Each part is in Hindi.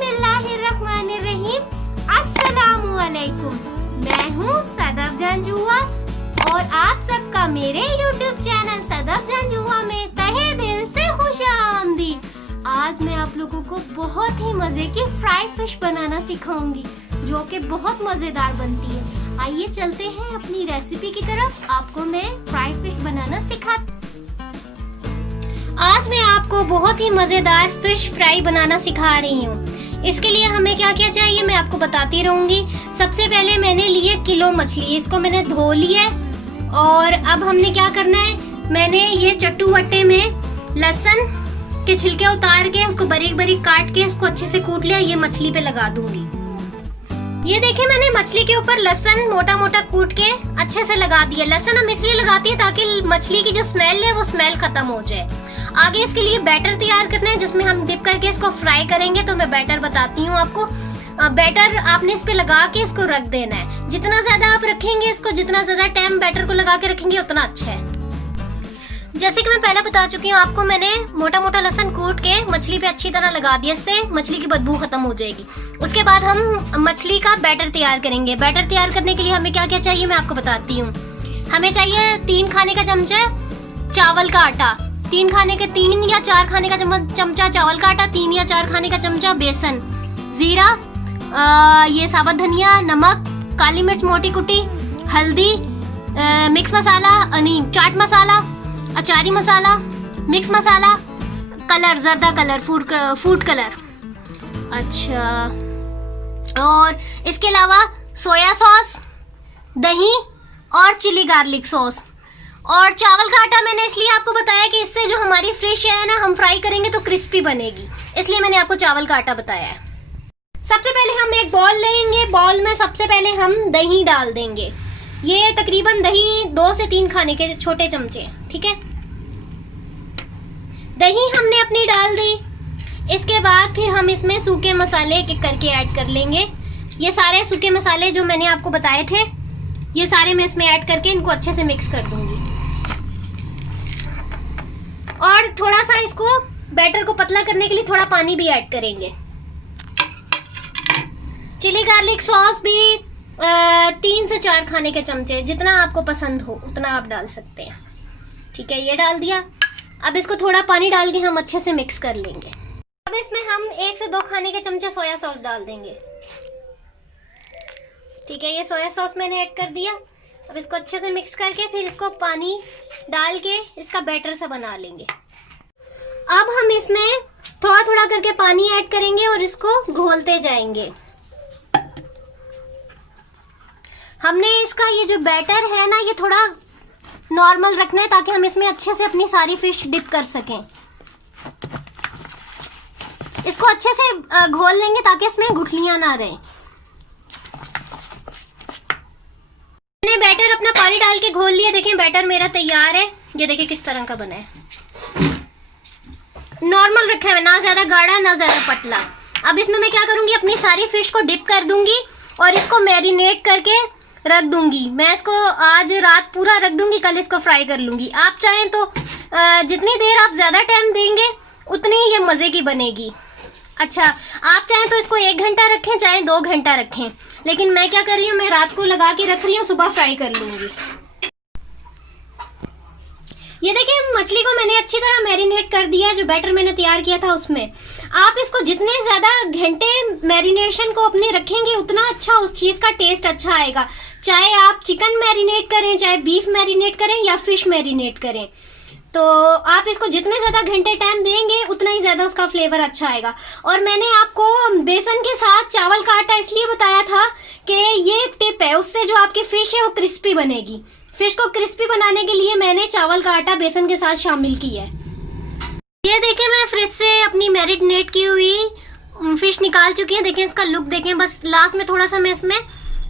बिस्मिल्लाहिर्रहमानिर्रहीम। अस्सलामुअलैकुम। मैं हूँ सदफ जंजुआ और आप सबका मेरे YouTube चैनल सदफ जंजुआ में तहे दिल से खुशामदीद। आज मैं आप लोगों को बहुत ही मजे की फ्राई फिश बनाना सिखाऊंगी जो कि बहुत मजेदार बनती है। आइए चलते हैं अपनी रेसिपी की तरफ। आपको मैं फ्राई फिश बनाना सिखाती। आज मैं आपको बहुत ही मजेदार फिश फ्राई बनाना सिखा रही हूँ। इसके लिए हमें क्या क्या चाहिए मैं आपको बताती रहूंगी। सबसे पहले मैंने लिए किलो मछली, इसको मैंने धो लिया है। और अब हमने क्या करना है, मैंने ये चट्टू वट्टे में लहसुन के छिलके उतार के उसको बारीक बारीक काट के उसको अच्छे से कूट लिया। ये मछली पे लगा दूंगी। ये देखिए मैंने मछली के ऊपर लहसुन मोटा मोटा कूट के अच्छे से लगा दिया। लहसुन हम इसलिए लगाते हैं ताकि मछली की जो स्मेल है वो स्मेल खत्म हो जाए। आगे इसके लिए बैटर तैयार करना है जिसमें हम डिप करके इसको फ्राई करेंगे। तो मैं बैटर बताती हूँ आपको। बैटर आपने इस पे लगा के इसको रख देना है। जितना ज्यादा आप रखेंगे इसको, जितना ज्यादा टाइम बैटर को लगा के रखेंगे उतना अच्छा है। जैसे कि मैं पहले बता चुकी हूँ आपको, मैंने मोटा मोटा लहसुन कूट के मछली पे अच्छी तरह लगा दिया। इससे मछली की बदबू खत्म हो जाएगी। उसके बाद हम मछली का बैटर तैयार करेंगे। बैटर तैयार करने के लिए हमें क्या क्या चाहिए मैं आपको बताती हूँ। हमें चाहिए 3 खाने का चमचा चावल का आटा, 3 या 4 खाने का चमचा चावल का आटा, 3 या 4 खाने का चमचा बेसन, जीरा, ये साबुत धनिया, नमक, काली मिर्च मोटी कुटी, हल्दी, मिक्स मसाला, चाट मसाला, अचारी मसाला, मिक्स मसाला, कलर जर्दा कलर, फूड कलर। अच्छा, और इसके अलावा सोया सॉस, दही और चिली गार्लिक सॉस। और चावल का आटा मैंने इसलिए आपको बताया कि इससे जो हमारी फिश है ना, हम फ्राई करेंगे तो क्रिस्पी बनेगी, इसलिए मैंने आपको चावल का आटा बताया है। सबसे पहले हम एक बॉल लेंगे। बॉल में सबसे पहले हम दही डाल देंगे। ये तकरीबन दही 2 से 3 खाने के छोटे चमचे, ठीक है। दही हमने अपनी डाल दी। इसके बाद फिर हम इसमें सूखे मसाले एक एक करके ऐड कर लेंगे। ये सारे सूखे मसाले जो मैंने आपको बताए थे, ये सारे मैं इसमें ऐड करके इनको अच्छे से मिक्स कर दूंगी। और थोड़ा सा इसको बैटर को पतला करने के लिए थोड़ा पानी भी ऐड करेंगे। चिली गार्लिक सॉस भी 3 से 4 खाने के चमचे, जितना आपको पसंद हो उतना आप डाल सकते हैं, ठीक है। ये डाल दिया। अब इसको थोड़ा पानी डाल के हम अच्छे से मिक्स कर लेंगे। अब इसमें हम 1 से 2 खाने के चमचे सोया सॉस डाल देंगे, ठीक है। ये सोया सॉस मैंने ऐड कर दिया। अब इसको अच्छे से मिक्स करके फिर इसको पानी डाल के इसका बैटर सा बना लेंगे। अब हम इसमें थोड़ा थोड़ा करके पानी ऐड करेंगे और इसको घोलते जाएंगे। हमने इसका ये जो बैटर है ना, ये थोड़ा नॉर्मल रखना है ताकि हम इसमें अच्छे से अपनी सारी फिश डिप कर सकें। इसको अच्छे से घोल लेंगे ताकि इसमें गुठलियां ना रहें। मैंने बैटर अपना पानी डाल के घोल लिया। देखें बैटर मेरा तैयार है। ये देखिए किस तरह का बना है। नॉर्मल रखा है, ना ज्यादा गाढ़ा ना ज्यादा पतला। अब इसमें मैं क्या करूंगी, अपनी सारी फिश को डिप कर दूंगी और इसको मैरिनेट करके रख दूंगी। मैं इसको आज रात पूरा रख दूंगी, कल इसको फ्राई कर लूंगी। आप चाहें तो जितनी देर आप ज्यादा टाइम देंगे उतनी ही ये मजे की बनेगी। अच्छा, आप चाहें तो इसको 1 घंटा रखें, चाहे 2 घंटा रखें, लेकिन मैं क्या कर रही हूँ, मैं रात को लगा के रख रही हूँ, सुबह फ्राई कर लूंगी। ये देखिए मछली को मैंने अच्छी तरह मैरिनेट कर दिया, जो बैटर मैंने तैयार किया था उसमें। आप इसको जितने ज्यादा घंटे मैरिनेशन को अपने रखेंगे उतना अच्छा उस चीज का टेस्ट अच्छा आएगा। चाहे आप चिकन मैरिनेट करें, चाहे बीफ मैरिनेट करें या फिश मैरिनेट करें, तो आप इसको जितने ज्यादा घंटे टाइम देंगे उतना ही ज्यादा उसका फ्लेवर अच्छा आएगा। और मैंने आपको बेसन के साथ चावल का आटा इसलिए बताया था कि ये टिप है, उससे जो आपकी फिश है वो क्रिस्पी बनेगी। फिश को क्रिस्पी बनाने के लिए मैंने चावल का आटा बेसन के साथ शामिल किया है। ये देखें मैं फ्रिज से अपनी मैरिनेट की हुई फिश निकाल चुकी है। देखें इसका लुक देखें। बस लास्ट में थोड़ा सा मैं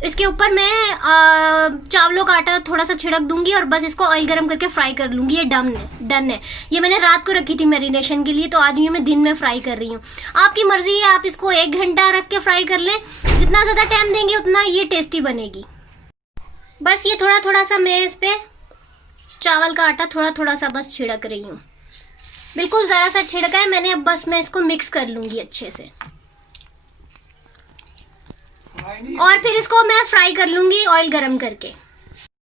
इसके ऊपर मैं चावलों का आटा थोड़ा सा छिड़क दूंगी और बस इसको ऑयल गरम करके फ्राई कर लूंगी। ये डन है। ये मैंने रात को रखी थी मैरिनेशन के लिए, तो आज ये मैं दिन में फ्राई कर रही हूँ। आपकी मर्जी है, आप इसको 1 घंटा रख के फ्राई कर लें। जितना ज्यादा टाइम देंगे उतना ये टेस्टी बनेगी। बस ये थोड़ा थोड़ा सा मैं इस पे चावल का आटा थोड़ा थोड़ा सा बस छिड़क रही हूँ। बिल्कुल ज़रा सा छिड़का है मैंने। अब बस मैं इसको मिक्स कर लूँगी अच्छे से। और फिर इसको मैं फ्राई कर लूंगी ऑयल गरम करके।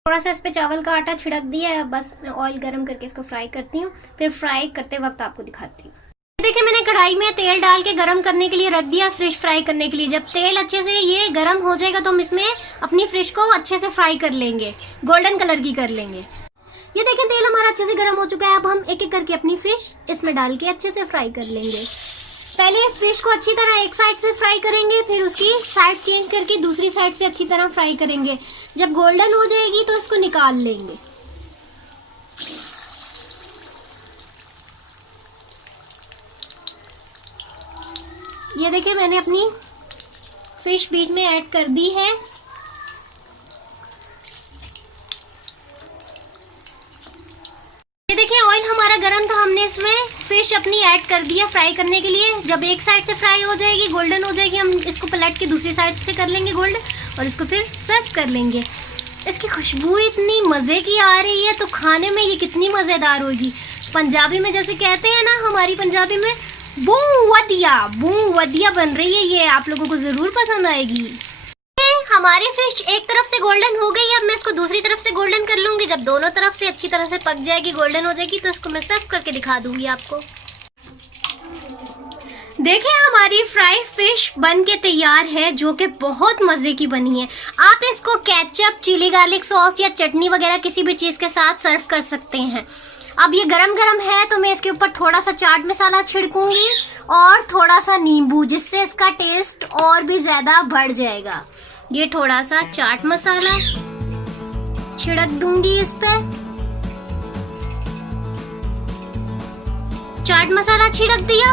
थोड़ा सा इस पे चावल का आटा छिड़क दिया है, बस मैं ऑयल गरम करके इसको फ्राई करती हूँ, फिर फ्राई करते वक्त आपको दिखाती हूँ। देखिए मैंने कढ़ाई में तेल डाल के गरम करने के लिए रख दिया फिश फ्राई करने के लिए। जब तेल अच्छे से ये गरम हो जाएगा तो हम इसमें अपनी फिश को अच्छे से फ्राई कर लेंगे, गोल्डन कलर की कर लेंगे। ये देखें तेल हमारा अच्छे से गरम हो चुका है। अब हम एक एक करके अपनी फिश इसमें डाल के अच्छे से फ्राई कर लेंगे। पहले फिश को अच्छी तरह एक साइड से फ्राई करेंगे, फिर उसकी साइड चेंज करके दूसरी साइड से अच्छी तरह फ्राई करेंगे। जब गोल्डन हो जाएगी तो इसको निकाल लेंगे। ये देखिए मैंने अपनी फिश बीच में ऐड कर दी है। ये देखिए ऑयल हमारा गरम था, हमने इसमें फिश अपनी ऐड कर दिया फ्राई करने के लिए। जब एक साइड से फ्राई हो जाएगी, गोल्डन हो जाएगी, हम इसको पलट के दूसरी साइड से कर लेंगे गोल्ड, और इसको फिर सर्व कर लेंगे। इसकी खुशबू इतनी मज़े की आ रही है, तो खाने में ये कितनी मज़ेदार होगी। पंजाबी में जैसे कहते हैं ना, हमारी पंजाबी में बू वदिया बन रही है। ये आप लोगों को ज़रूर पसंद आएगी। हमारी फिश एक तरफ से गोल्डन हो गई, अब मैं इसको दूसरी तरफ से गोल्डन कर लूंगी। जब दोनों तरफ से अच्छी तरह से पक जाएगी, गोल्डन हो जाएगी, तो इसको मैं सर्व करके दिखा दूंगी आपको। देखिए हमारी फ्राई फिश बन के तैयार है, जो कि बहुत मज़े की बनी है। आप इसको केचप, चिली गार्लिक सॉस या चटनी वगैरह किसी भी चीज़ के साथ सर्व कर सकते हैं। अब ये गरम गरम है तो मैं इसके ऊपर थोड़ा सा चाट मसाला छिड़कूंगी और थोड़ा सा नींबू, जिससे इसका टेस्ट और भी ज़्यादा बढ़ जाएगा। ये थोड़ा सा चाट मसाला छिड़क दूंगी इस पर। चाट मसाला छिड़क दिया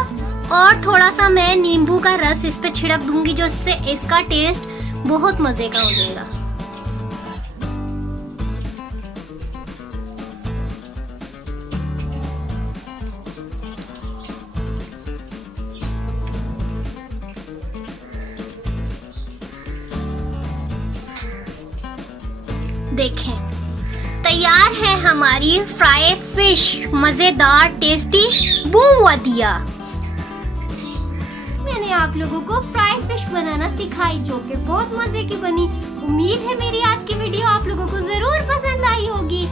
और थोड़ा सा मैं नींबू का रस इस पे छिड़क दूंगी, जो इससे इसका टेस्ट बहुत मजे का हो जाएगा। देखें तैयार है हमारी फ्राई फिश, मजेदार टेस्टी बूवदिया। मैंने आप लोगों को फ्राई फिश बनाना सिखाई, जो कि बहुत मजे की बनी। उम्मीद है मेरी आज की वीडियो आप लोगों को जरूर पसंद आई होगी।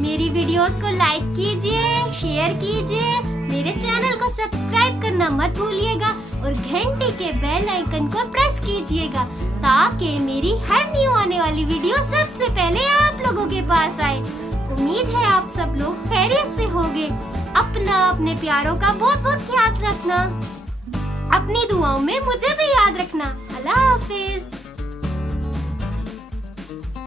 मेरी वीडियोस को लाइक कीजिए, शेयर कीजिए, मेरे चैनल को सब्सक्राइब करना मत भूलिएगा और घंटी के बेल आइकन को प्रेस कीजिएगा, ताकि मेरी हर न्यू आने वाली वीडियो सबसे पहले आप लोगों के पास आए। उम्मीद है आप सब लोग खैरियत से होंगे। अपने प्यारों का बहुत बहुत ख्याल रखना। अपनी दुआओं में मुझे भी याद रखना। अल्लाह।